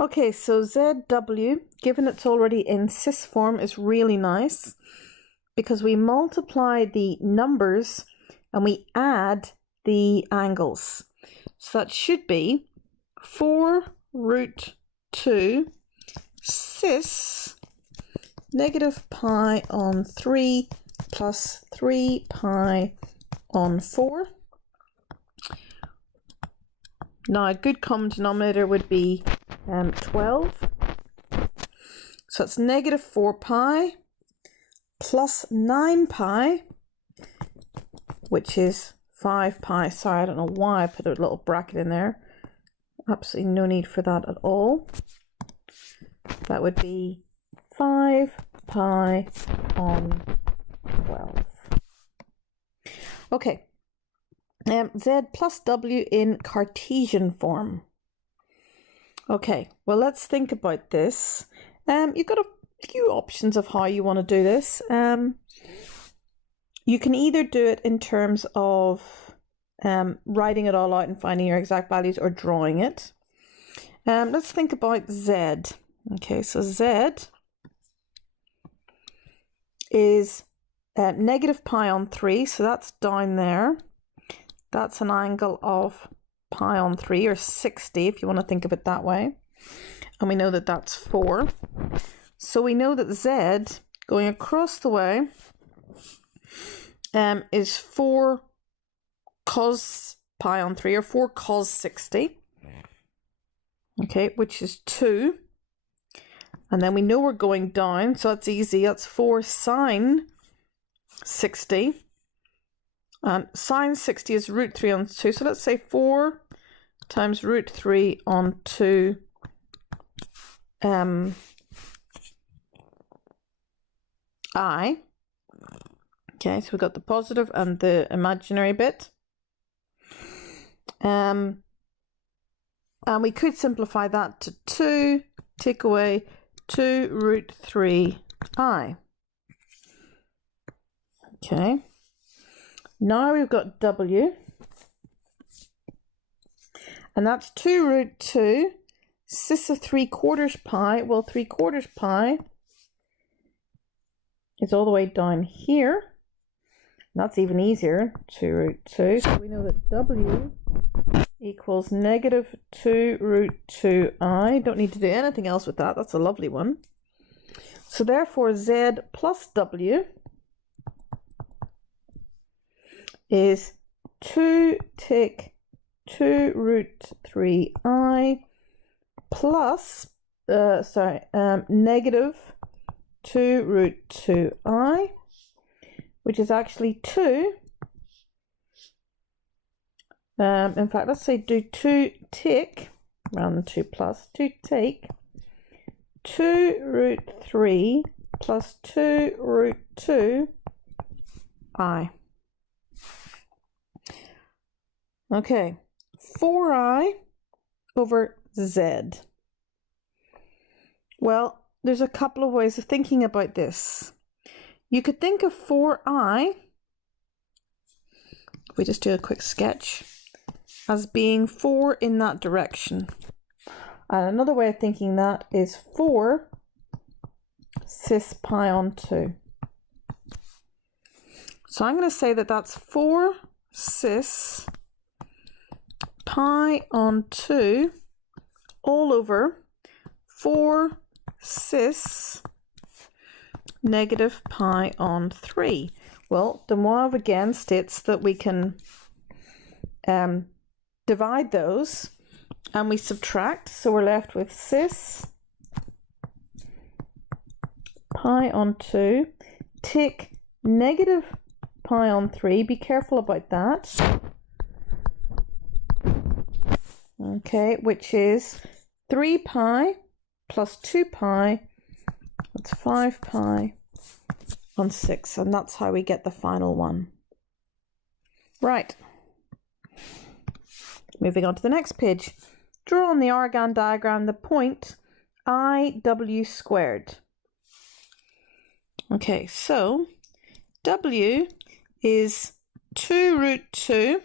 Okay, so ZW, given it's already in cis form, is really nice because we multiply the numbers and we add the angles. So that should be 4 root 2 cis negative pi on 3 plus 3 pi on 4. Now a good common denominator would be 12. So it's negative 4 pi plus 9 pi, which is 5 pi. Sorry, I don't know why I put a little bracket in there. Absolutely no need for that at all. That would be 5 pi on 12. Okay, Z plus W in Cartesian form. Okay, well, let's think about this. You've got a few options of how you want to do this. You can either do it in terms of writing it all out and finding your exact values, or drawing it. Let's think about Z. Okay, so Z is negative pi on 3, so that's down there. That's an angle of pi on 3, or 60 if you want to think of it that way. And we know that that's 4. So we know that Z going across the way is 4 cos pi on 3, or 4 cos 60. Okay, which is 2. And then we know we're going down, so that's easy. That's 4 sine 60. And sine 60 is root 3 on 2. So let's say 4 times root 3 on 2 I. Okay, so we've got the positive and the imaginary bit. And we could simplify that to 2, take away 2 root 3 I. Okay. Now we've got W, and that's 2 root 2 cis of 3/4 pi. Well, 3/4 pi is all the way down here. That's even easier, 2 root 2. So we know that W equals negative 2 root 2 I. Don't need to do anything else with that. That's a lovely one. So therefore, Z plus W is 2 take 2 root 3 I plus, negative 2 root 2 I, which is actually 2. In fact, let's say do 2 take, rather than 2 plus, 2 take 2 root 3 plus 2 root 2 I. Okay, 4I over Z. Well, there's a couple of ways of thinking about this. You could think of 4I, if we just do a quick sketch, as being 4 in that direction. And another way of thinking that is 4 cis pi on 2. So I'm going to say that that's 4 cis pi on 2 all over 4 cis negative pi on 3. Well, Demoivre again states that we can divide those and we subtract, so we're left with cis pi on 2 take negative pi on 3. Be careful about that. Okay, which is 3 pi plus 2 pi, that's 5 pi on 6, and that's how we get the final one. Right. Moving on to the next page. Draw on the Argand diagram the point IW squared. Okay, so W is 2 root 2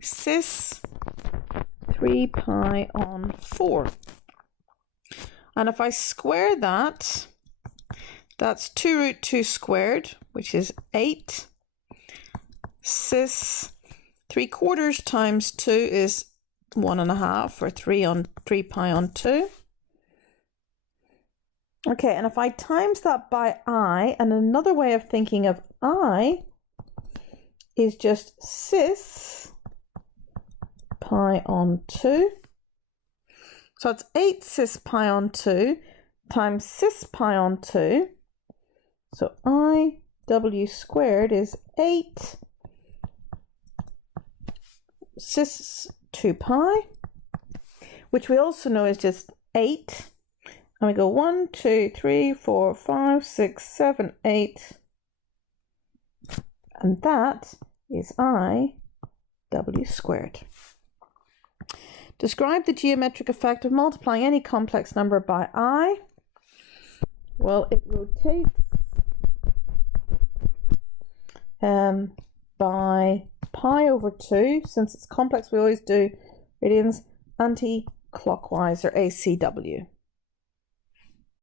cis 3 pi on 4. And if I square that, that's 2 root 2 squared, which is 8. Cis 3/4 times 2 is 1.5, or 3 pi on 2. Okay, and if I times that by I, and another way of thinking of I is just cis pi on 2. So it's 8 cis pi on 2 times cis pi on 2. So IW squared is 8 cis 2 pi, which we also know is just 8. And we go 1, 2, 3, 4, 5, 6, 7, 8. And that is IW squared. Describe the geometric effect of multiplying any complex number by I. Well, it rotates by pi over 2. Since it's complex, we always do radians anti-clockwise, or ACW.